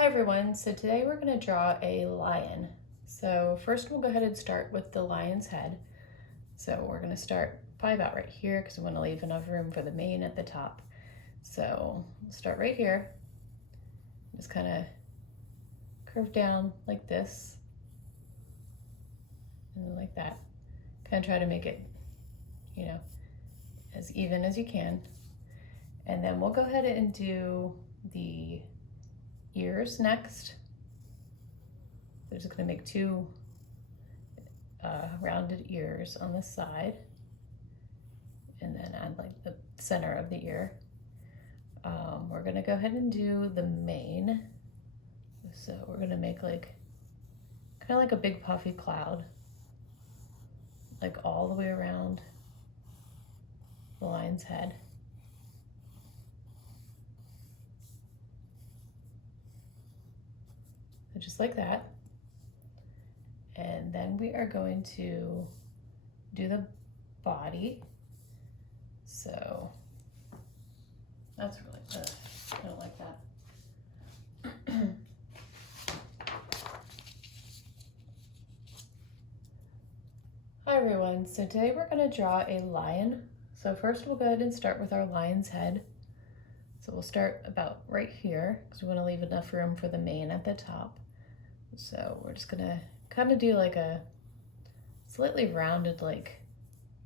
Hi everyone, so today we're going to draw a lion. So first we'll go ahead and start with the lion's head. So we're going to start probably about right here because we want to leave enough room for the mane at the top. So we'll start right here, just kind of curve down like this and then like that. Kind of try to make it, as even as you can. And then we'll go ahead and do the ears next. We're just going to make two rounded ears on the side and then add like the center of the ear. We're going to go ahead and do the mane. So we're going to make like kind of like a big puffy cloud, like all the way around the lion's head. So just like that. And then we are going to do the body. So that's really good. I don't like that. Hi everyone, so today we're going to draw a lion. So first we'll go ahead and start with our lion's head. So we'll start about right here because we want to leave enough room for the mane at the top. So we're just going to kind of do like a slightly rounded like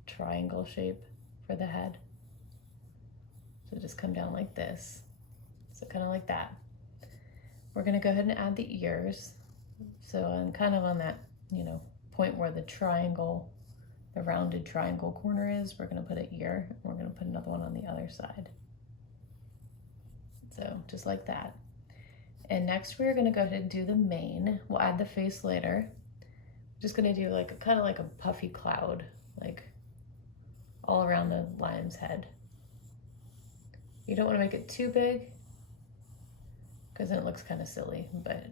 triangle shape for the head. So just come down like this. So kind of like that. We're going to go ahead and add the ears. So I'm kind of on that, point where the triangle, the rounded triangle corner is. We're going to put an ear. And we're going to put another one on the other side. So just like that. And next we're going to go ahead and do the mane. We'll add the face later. I'm just going to do like kind of like a puffy cloud, like all around the lion's head. You don't want to make it too big because then it looks kind of silly, but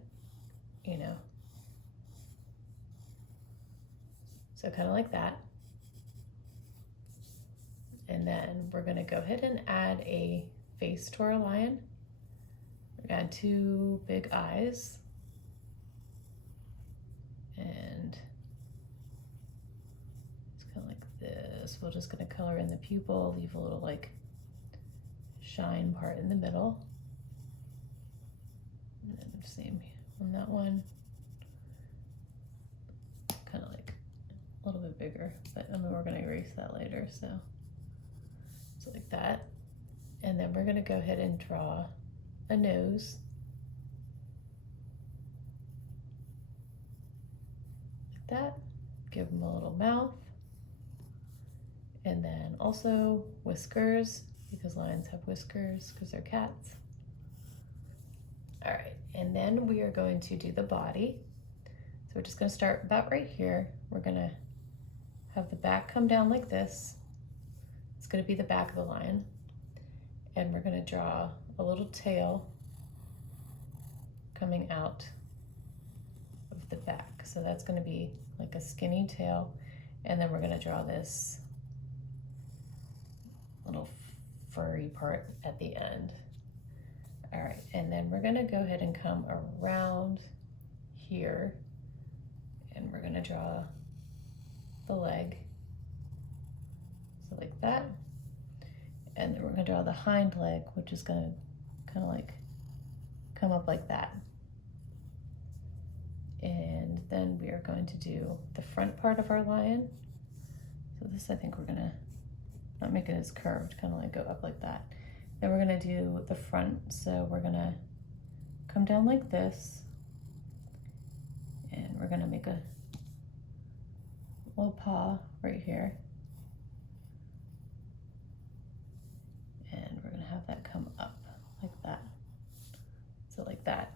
so kind of like that. And then we're going to go ahead and add a face to our lion. We're going to add two big eyes. And it's kind of like this. We're just going to color in the pupil, leave a little like shine part in the middle. And then same on that one. Kind of like a little bit bigger, but we're going to erase that later. So like that. And then we're going to go ahead and draw a nose. Like that. Give him a little mouth. And then also whiskers, because lions have whiskers because they're cats. All right, and then we are going to do the body. So we're just going to start about right here. We're going to have the back come down like this. It's going to be the back of the lion. And we're going to draw a little tail coming out of the back. So that's going to be like a skinny tail. And then we're going to draw this little furry part at the end. All right, and then we're going to go ahead and come around here and we're going to draw the leg. So like that. And then we're going to draw the hind leg, which is going to kind of like come up like that. And then we are going to do the front part of our lion. So this, I think we're going to not make it as curved, kind of like go up like that. Then we're going to do the front. So we're going to come down like this. And we're going to make a little paw right here. And we're going to have that come up like that. So like that.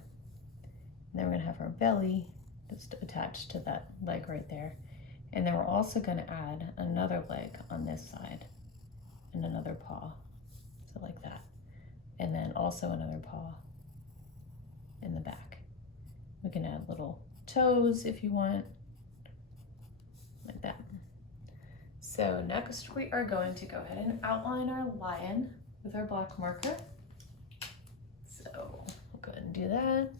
And then we're going to have our belly just attached to that leg right there. And then we're also going to add another leg on this side and another paw. So like that. And then also another paw in the back. We can add little toes if you want, like that. So next we are going to go ahead and outline our lion with our black marker. So we'll go ahead and do that.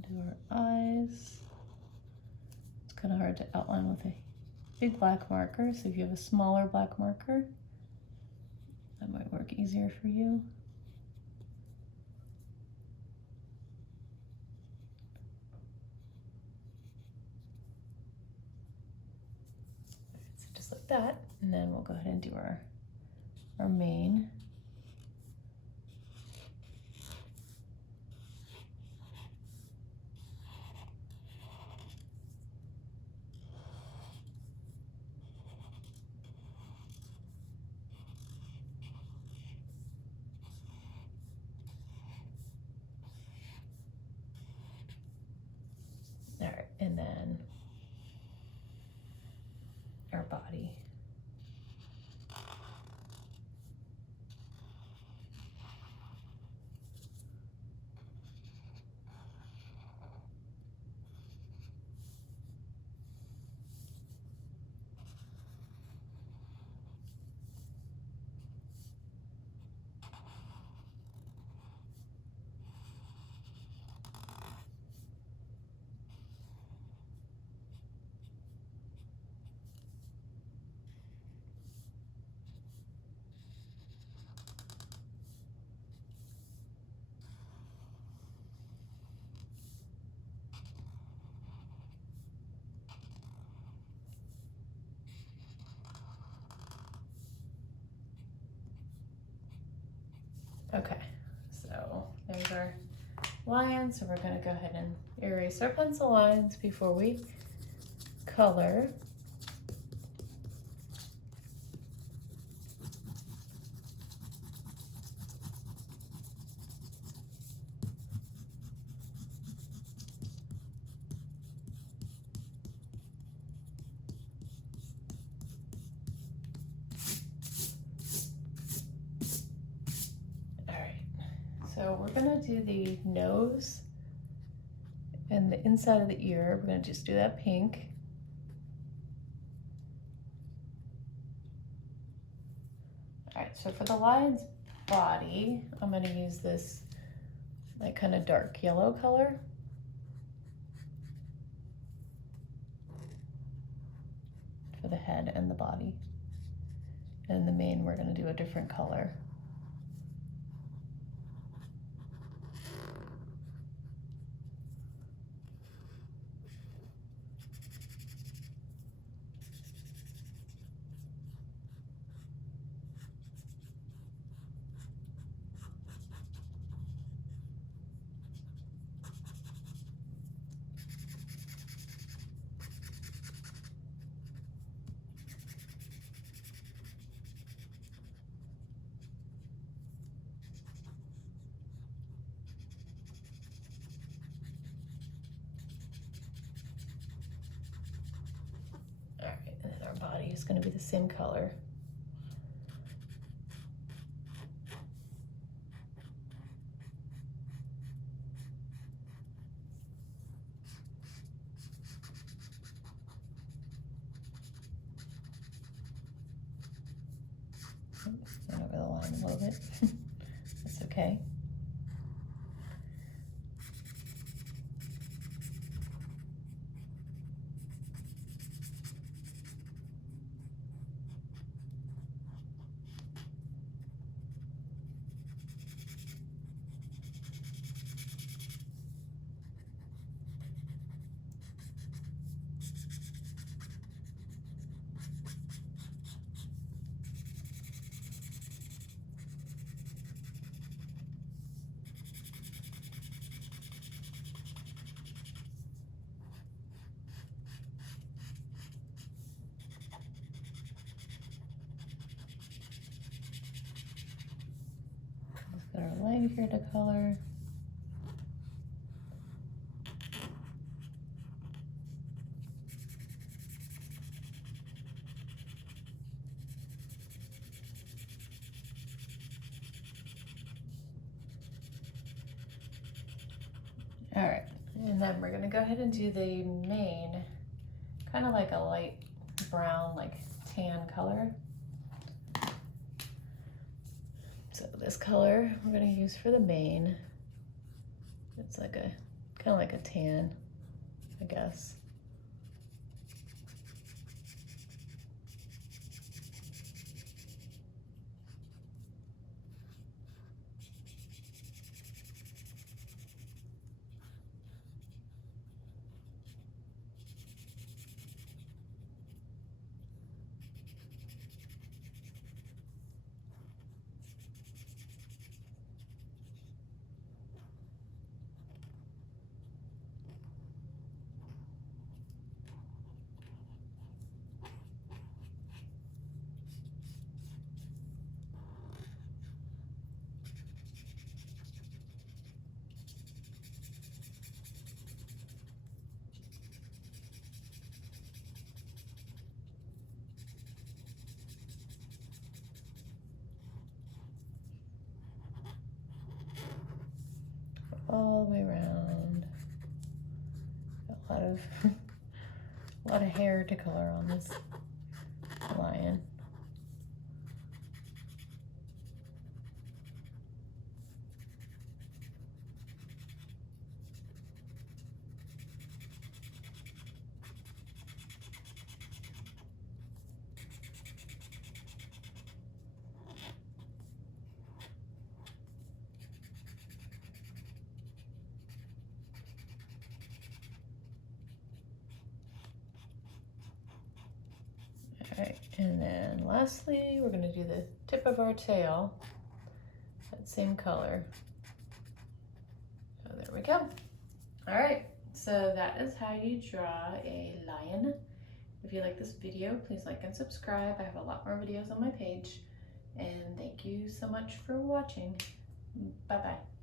do our eyes. It's kind of hard to outline with a big black marker, so if you have a smaller black marker, that might work easier for you. So just like that, and then we'll go ahead and do our mane. All right, and then our body. Okay, so there's our line. So we're gonna go ahead and erase our pencil lines before we color. So we're gonna do the nose and the inside of the ear. We're gonna just do that pink. All right, so for the lion's body, I'm gonna use this like kind of dark yellow color. For the head and the body. And the mane, we're gonna do a different color. All right, and then our body is gonna be the same color. Went over the line a little bit. That's okay. Let's get our leg here to color. All right, and then we're gonna go ahead and do the mane, kind of like a light brown, like tan color. So this color we're gonna use for the mane. It's like a kind of like a tan, I guess. All the way around. A lot of a lot of hair to color on this lion. Alright, and then lastly, we're going to do the tip of our tail, that same color. So there we go. Alright, so that is how you draw a lion. If you like this video, please like and subscribe. I have a lot more videos on my page. And thank you so much for watching. Bye-bye.